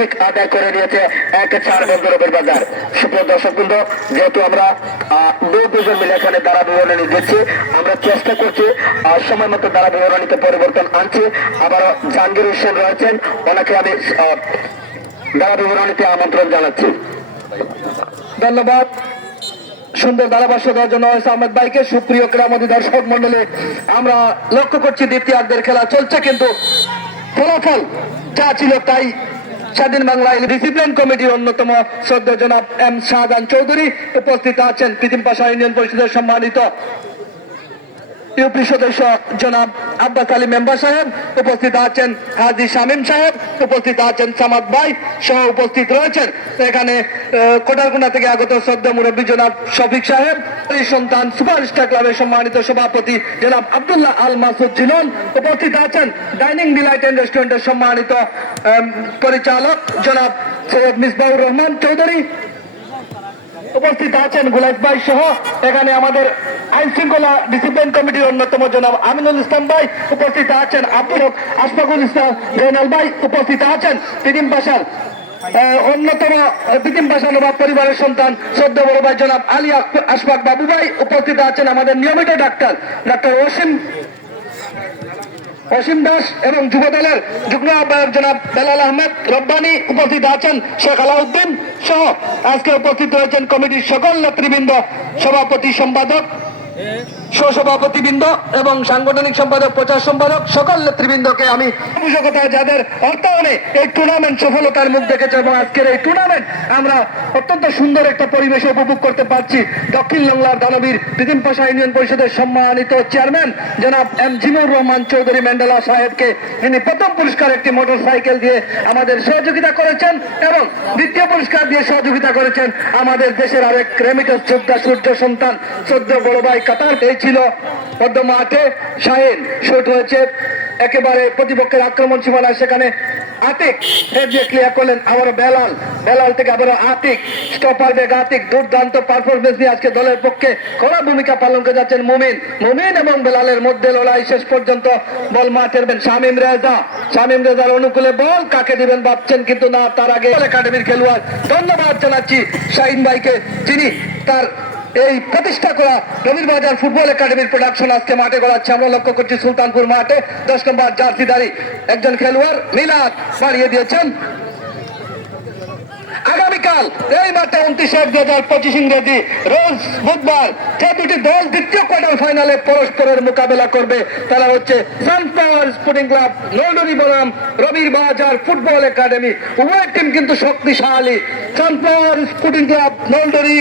Kick আদায় করে নিয়েছে 1-4 বন্দরবের বাজার। সুপ্রিয় দর্শকবৃন্দ, যেহেতু আমরা দুজন মিলে এখানে দ্বারা বিবরণী দিচ্ছি, আমরা চেষ্টা করছি সময় মতো দ্বারা বিবরণীতে পরিবর্তন আনছি। আবার জাহাঙ্গীর হোসেন রয়েছেন, ওনাকে আমি দ্বারা বিবরণীতে আমন্ত্রণ জানাচ্ছি। ধন্যবাদ সুন্দর ধারাভাষ্য দেওয়ার জন্য আহমেদ ভাইকে। সুপ্রিয় ক্রীড়ামোদী দর্শক মন্ডলী, আমরা লক্ষ্য করছি দ্বিতীয়ার্ধের খেলা চলছে, কিন্তু ফলাফল যা ছিল তাই। স্বাধীন বাংলা ডিসিপ্লিন কমিটির অন্যতম সদ্য জনাব এম শাহজাহান চৌধুরী উপস্থিত আছেন, প্রীতিম পাশা ইউনিয়ন পরিষদের সম্মানিত ইউপি সদস্য জনাব আব্বাস আলী মেম্বার সাহেব উপস্থিত আছেন, হাজি শামীম সাহেব উপস্থিত আছেন, সামাদ ভাই সহ উপস্থিত রয়েছেন এখানে কোটারকুনা থেকে আগত শ্রদ্ধা মুরব্বী জনাব শফিক সাহেব, সন্তান সুপারস্টার ক্লাবের সম্মানিত সভাপতি জনাব আব্দুল্লাহ আল মাসুদ জিলন উপস্থিত আছেন, ডাইনিং ডিলাইট এন্ড রেস্টুরেন্টের সম্মানিত পরিচালক জনাব সৈয়দ মিসবাহুর রহমান চৌধুরী উপস্থিত আছেন, গুলাব ভাই সহ এখানে আমাদের আইন শৃঙ্খলা ডিসিপ্লিন কমিটির অন্যতম জনাব আমিনুল ইসলাম ভাই উপস্থিত আছেন, আব্দুল আশফাকুল ইসলাম জয়নাল ভাই উপস্থিত আছেন, প্রীতিম পাশার অন্যতম প্রীতিম পাশা নবাব পরিবারের সন্তান সদ্য বড় ভাই জনাব আলী আশফাক বাবু ভাই উপস্থিত আছেন, আমাদের নিয়মিত ডাক্তার অসীম দাস এবং যুব দলের যুগ্ম আহ্বায়ক জনাব বেলাল আহমেদ রব্বানী উপস্থিত আছেন, শেখ আলাউদ্দিন সহ আজকে উপস্থিত রয়েছেন কমিটির সকল নেতৃবৃন্দ, সভাপতি সম্পাদক সহসভাপতিবৃন্দ এবং সাংগঠনিক সম্পাদক প্রচার সম্পাদক সকল নেতৃবৃন্দকে আমি যাদের অর্থায়নে এই টুর্নামেন্ট সফলতার মুখ দেখেছে এবং আজকের এই টুর্নামেন্ট আমরা অত্যন্ত সুন্দর একটা পরিবেশে উপভোগ করতে পারছি। দক্ষিণ বাংলার দানবীর প্রীতিম পাশা ইউনিয়ন পরিষদের সম্মানিত চেয়ারম্যান জনাব এম জিমুর রহমান চৌধুরী ম্যান্ডেলা সাহেবকে, তিনি প্রথম পুরস্কার একটি মোটর সাইকেল দিয়ে আমাদের সহযোগিতা করেছেন এবং দ্বিতীয় পুরস্কার দিয়ে সহযোগিতা করেছেন আমাদের দেশের আরেক রেমিটেন্স যোদ্ধা সূর্য সন্তান সদ্য বড় ভাই কাতার। এই ছিল পদ্ম মাঠে শাহিন শুট হয়েছে একেবারে প্রতিপক্ষের আক্রমণ সীমানায়, সেখানে আতিক হেড দিয়ে ক্লিয়ার করলেন, আবারও বেলাল থেকে আবারও আতিক, স্টপার ব্যাগ আতিক দুর্দান্ত পারফরমেন্স নিয়ে আজকে দলের পক্ষে কড়া ভূমিকা পালন করে যাচ্ছেন মুমিন এবং বেলালের মধ্যে লড়াই শেষ পর্যন্ত বল মাঠের শামীম রেজার অনুকূলে বল কাকে দিবেন ভাবছেন, কিন্তু না, তার আগে একাডেমির খেলোয়াড় ধন্যবাদ জানাচ্ছি শাহিন ভাইকে, যিনি তার এই প্রতিষ্ঠা করা রবির বাজার ফুটবল একাডেমির প্রোডাকশন আজকে মাঠে গড়াচ্ছে। আমরা লক্ষ্য করছি সুলতানপুর মাঠে 10 নম্বর জার্সিধারী একজন খেলোয়াড় মিলাদ বাড়িয়ে দিয়েছেন। আগামীকাল এই মাঠে 29/1/2025 ইংরেজি রোজ বুধবার যে দুটি দল দ্বিতীয় কোয়ার্টার ফাইনালে পরস্পরের মোকাবেলা করবে তারা হচ্ছে সানফ্লাওয়ার স্পোর্টিং ক্লাব নলডরি বনাম রবির বাজার ফুটবল একাডেমি। উভয় টিম কিন্তু শক্তিশালী। Sunflower sporting club নলডরি